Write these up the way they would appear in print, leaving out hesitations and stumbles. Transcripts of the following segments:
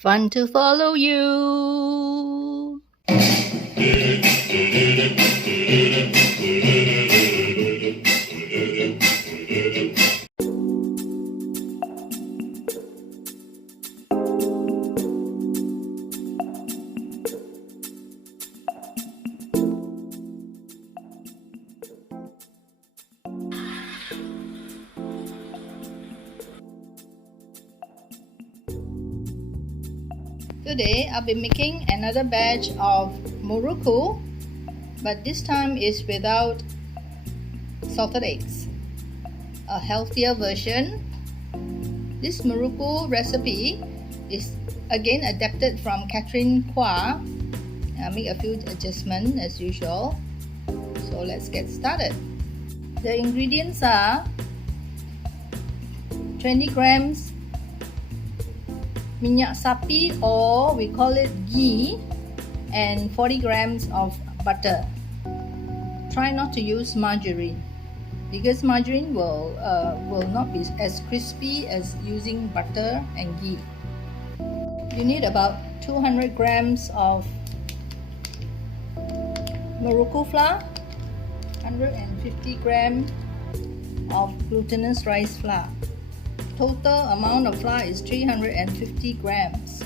Fun to follow you. Today I'll be making another batch of muruku, but this time is without salted eggs. A healthier version. This muruku recipe is again adapted from Catherine Kwa. I'll make a few adjustments as usual. So let's get started. The ingredients are 20 grams minyak sapi, or we call it ghee, and 40 grams of butter. Try not to use margarine because margarine will not be as crispy as using butter and ghee. You need about 200 grams of muruku flour, 150 grams of glutinous rice flour. Total amount of flour is 350 grams.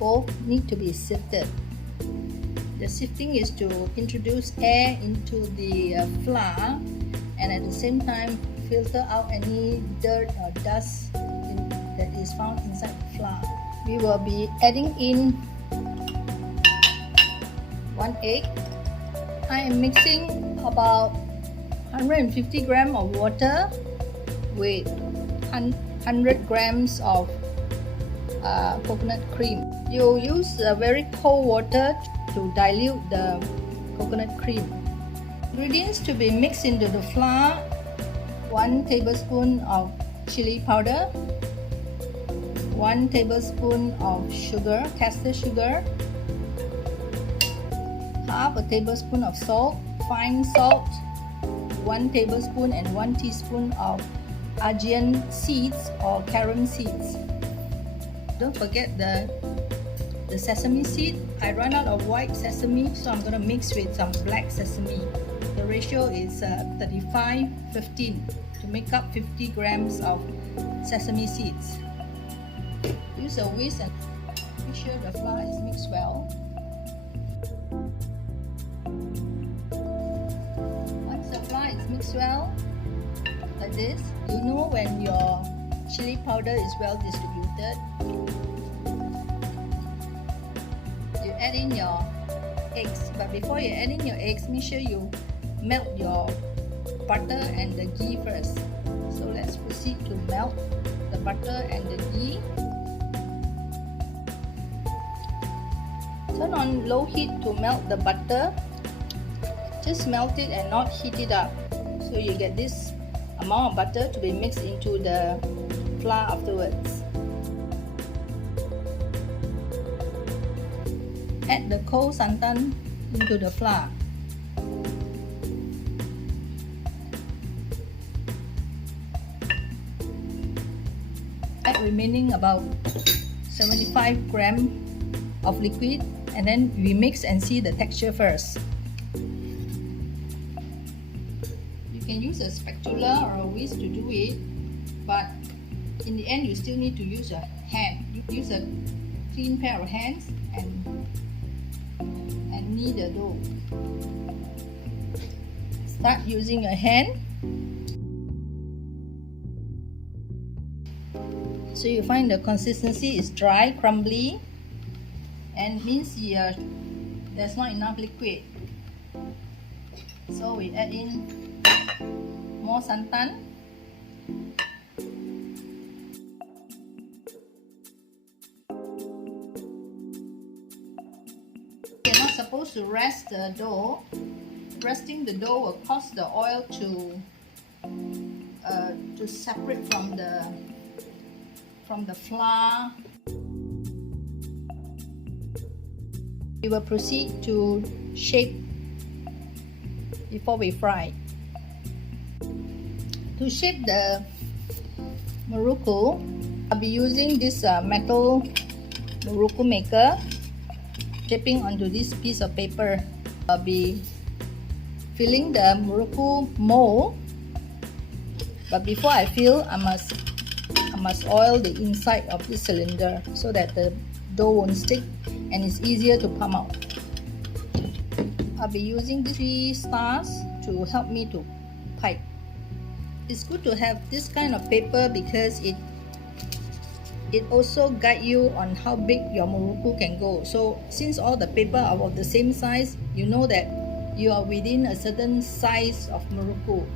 Both need to be sifted. The sifting is to introduce air into the flour and at the same time filter out any dirt or dust that is found inside the flour. We will be adding in 1 egg. I am mixing about 150 grams of water with 100 grams of coconut cream. You use very cold water to dilute the coconut cream. Ingredients to be mixed into the flour: 1 tablespoon of chilli powder, 1 tablespoon of sugar, caster sugar, half a tablespoon of salt, fine salt, 1 tablespoon and 1 teaspoon of ajian seeds or carom seeds. Don't forget the sesame seed. I run out of white sesame, so I'm going to mix with some black sesame. The ratio is 35-15 to make up 50 grams of sesame seeds. Use a whisk and make sure the flour is mixed well. Once the flour is mixed well, like this, you know when your chili powder is well distributed. You add in your eggs, but before you add in your eggs, make sure you melt your butter and the ghee first. So let's proceed to melt the butter and the ghee. Turn on low heat to melt the butter. Just melt it and not heat it up, so you get this amount of butter to be mixed into the flour afterwards. Add the cold santan into the flour. Add remaining about 75 grams of liquid, and then we mix and see the texture first. You can use a spatula or a whisk to do it, but in the end you still need to use a hand. Use a clean pair of hands and knead the dough. Start using a hand. So you find the consistency is dry, crumbly, and means there's not enough liquid. So we add in more santan. You're not supposed to rest the dough. Resting the dough will cause the oil to separate from the flour. We will proceed to shape before we fry. To shape the muruku, I'll be using this metal muruku maker, dipping onto this piece of paper. I'll be filling the muruku mold, but before I fill, I must oil the inside of this cylinder so that the dough won't stick and it's easier to pump out. I'll be using these 3 stars to help me to pipe. It's good to have this kind of paper because it also guide you on how big your muruku can go. So since all the paper are of the same size, you know that you are within a certain size of muruku.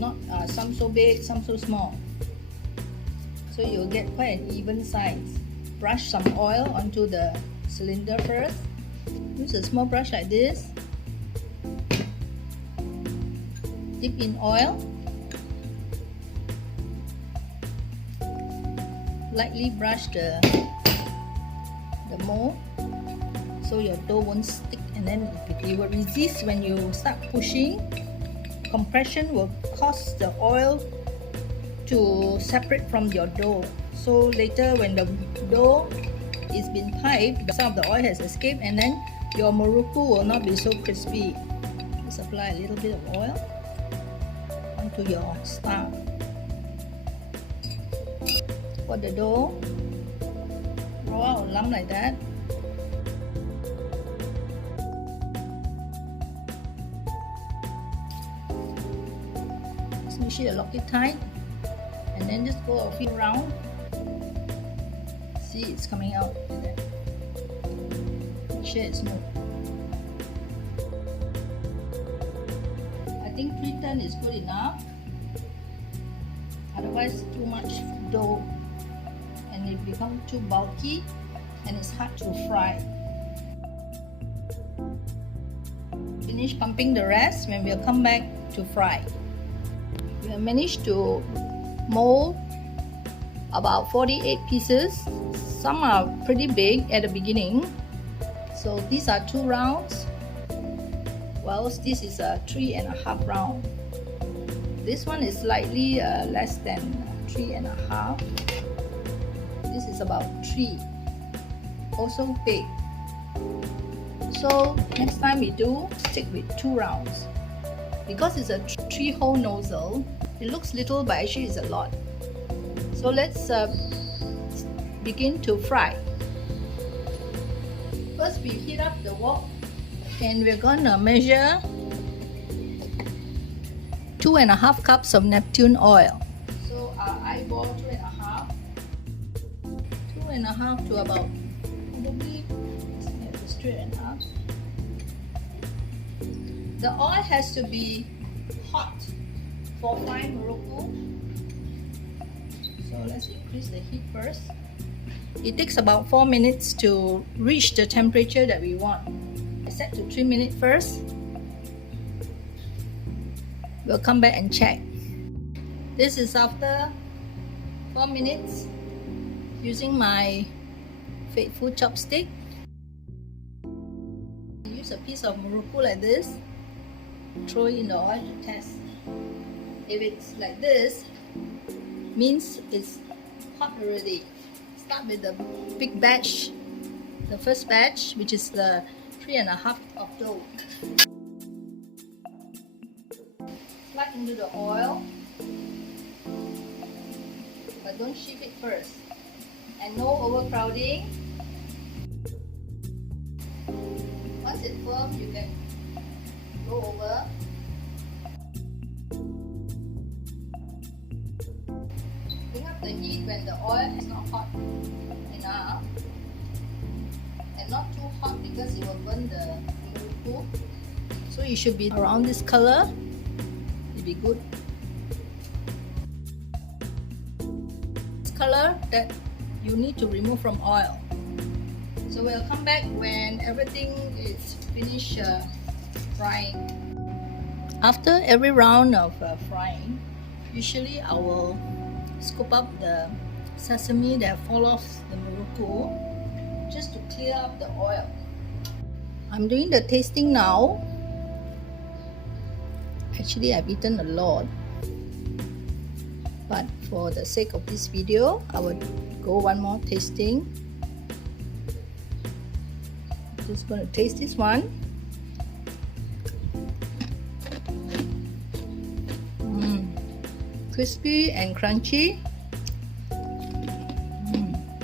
Not some so big, some so small. So you'll get quite an even size. Brush some oil onto the cylinder first. Use a small brush like this. Dip in oil. Lightly brush the mold so your dough won't stick, and then it will resist when you start pushing. Compression will cause the oil to separate from your dough. So later when the dough is been piped, some of the oil has escaped and then your muruku will not be so crispy. Just apply a little bit of oil onto your star. For the dough, roll out a lump like that. Just make sure you lock it tight and then just go a few rounds. See, it's coming out like that. Make sure it's smooth. I think 3 turns is good enough. Otherwise, too much dough and it becomes too bulky and it's hard to fry. Finish pumping the rest when we'll come back to fry. We have managed to mold about 48 pieces. Some are pretty big at the beginning. So these are 2 rounds, whilst this is a 3.5 round. This one is slightly less than 3.5. This is about 3. Also big. So next time we do, stick with 2 rounds. Because it's a 3-hole nozzle, it looks little but actually it's a lot. So let's begin to fry. First we heat up the wok and we're gonna measure 2.5 cups of Neptune oil. So eyeball 2.5 to about probably straight and half. The oil has to be hot for frying muruku. So let's increase the heat first. It takes about 4 minutes to reach the temperature that we want. I set to 3 minutes first. We'll come back and check. This is after 4 minutes using my faithful chopstick. Use a piece of muruku like this. Throw it in the oil to test. If it's like this, means it's hot already. Start with the big batch, the first batch, which is the 3.5 of dough. Slide into the oil, but don't shift it first. And no overcrowding. Once it's firm, you can go over. Bring up the heat when the oil is not hot enough and not too hot because it will burn the muruku. So it should be around this color. It'll be good. This color that you need to remove from oil. So we'll come back when everything is finished frying. After every round of frying, usually I will scoop up the sesame that fall off the muruku just to clear up the oil. I'm doing the tasting now. Actually, I've eaten a lot, but for the sake of this video, I will go one more tasting. Just gonna taste this one. Crispy and crunchy.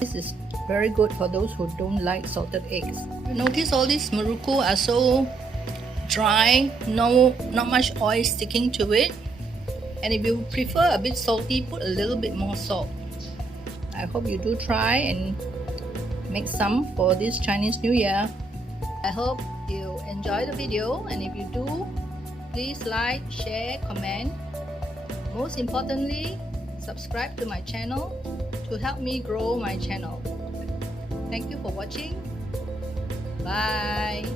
This is very good for those who don't like salted eggs. You notice all these muruku are so dry, not much oil sticking to it. And if you prefer a bit salty, put a little bit more salt. I hope you do try and make some for this Chinese New Year. I hope you enjoy the video, and if you do, please like, share, comment. Most importantly, subscribe to my channel to help me grow my channel. Thank you for watching. Bye.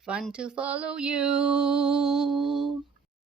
Fun to follow you.